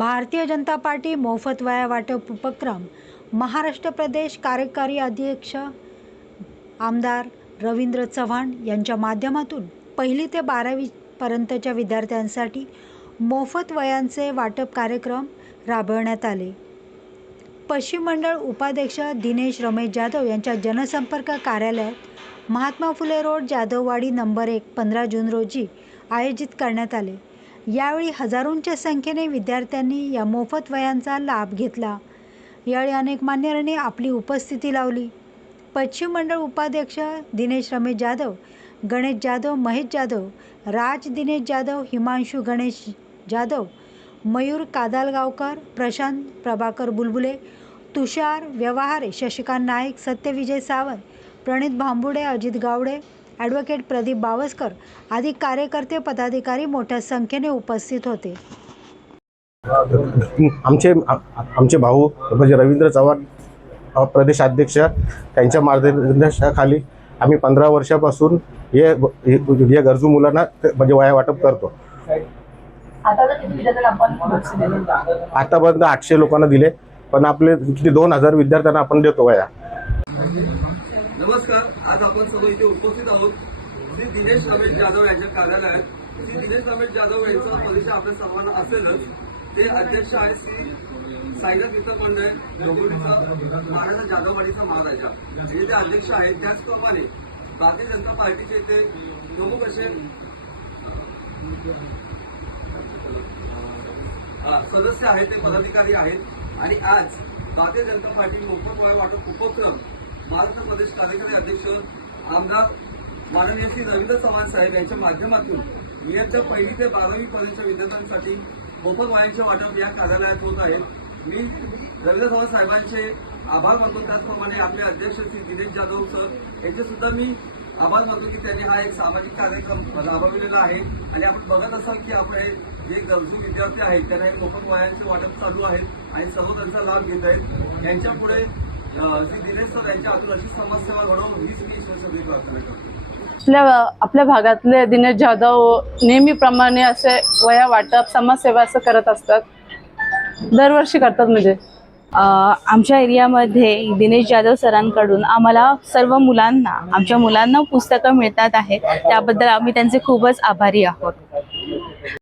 Bharatiya Janata party मोफत वया वाटप उपक्रम महाराष्ट्र प्रदेश कार्यकारी अध्यक्ष आमदार रवींद्र चव्हाण यांच्या माध्यमातून पहिली ते बारावीपर्यंतच्या विद्यार्थ्यांसाठी मोफत वयांचे वाटप कार्यक्रम राबवण्यात आले पश्चिम मंडळ उपाध्यक्ष दिनेश रमेश जाधव यांच्या जनसंपर्क कार्यालयात महात्मा फुले रोड जाधववाडी नंबर एक पंधरा जून रोजी आयोजित करण्यात आले यावेळी हजारोंच्या संख्येने विद्यार्थ्यांनी या मोफत वयांचा लाभ घेतला यावेळी अनेक मान्यवरांनी आपली उपस्थिती लावली पश्चिम मंडळ उपाध्यक्ष दिनेश रमेश जाधव गणेश जाधव महेश जाधव राज दिनेश जाधव हिमांशू गणेश जाधव मयूर कादालगावकर प्रशांत प्रभाकर बुलबुले तुषार व्यवहारे शशिकांत नाईक सत्यविजय सावंत प्रणित भांबुडे अजित गावडे ॲडव्होकेट प्रदीप बावस्कर आदी कार्यकर्ते पदाधिकारी मोठ्या संख्येने उपस्थित होते आमचे आमचे भाऊ म्हणजे रवींद्र चव्हाण प्रदेशाध्यक्ष त्यांच्या मार्गदर्शनाखाली आम्ही पंधरा वर्षापासून हे हे गरजू मुलांना म्हणजे वया वाटप करतो आतापर्यंत आठशे लोकांना दिले पण आपले किती दोन हजार विद्यार्थ्यांना आपण देतो वया नमस्कार आज आपण सर्व इथे उपस्थित आहोत श्री दिनेश रमेश जाधव यांच्या कार्यालयात श्री दिनेश रमेश जाधव यांचा परिचय आपल्या सर्वांना असेलच ते अध्यक्ष आहेत श्री सायरा मित्र मंडळ डोंबिवलीचा महाराजा जाधववाडीचा महाराजा हे जे अध्यक्ष आहेत त्याचप्रमाणे भारतीय जनता पार्टीचे ते प्रमुख असे सदस्य आहेत ते पदाधिकारी आहेत आणि आज भारतीय जनता पार्टी मोफत वाटप उपक्रम महाराष्ट्र प्रदेश कार्यकारी अध्यक्ष आमदार माननीय श्री रवींद्र चव्हाण साहेब यांच्या माध्यमातून इयत्ता पहिली ते बारावी पर्यंतच्या विद्यार्थ्यांसाठी मोफत वायांचे वाटप या कार्यालयात होत आहे मी रवींद्र चव्हाण साहेबांचे आभार मानतो त्याचप्रमाणे आपले अध्यक्ष श्री दिनेश जाधव सर यांचे सुद्धा मी आभार मानतो की त्यांनी हा एक सामाजिक कार्यक्रम राबविलेला आहे आणि आपण बघत असाल की आपले जे गरजू विद्यार्थी आहेत त्यांना मोफत वायांचे वाटप चालू आहेत आणि सर्व त्यांचा लाभ घेत आहेत यांच्यापुढे आपल्या आपल्या भागातले दिनेश जाधव नेहमीप्रमाणे असे वया वाटप समाजसेवा असं करत असतात दरवर्षी करतात म्हणजे आमच्या एरियामध्ये दिनेश जाधव सरांकडून आम्हाला सर्व मुलांना आमच्या मुलांना पुस्तकं मिळतात आहेत त्याबद्दल आम्ही त्यांचे खूपच आभारी आहोत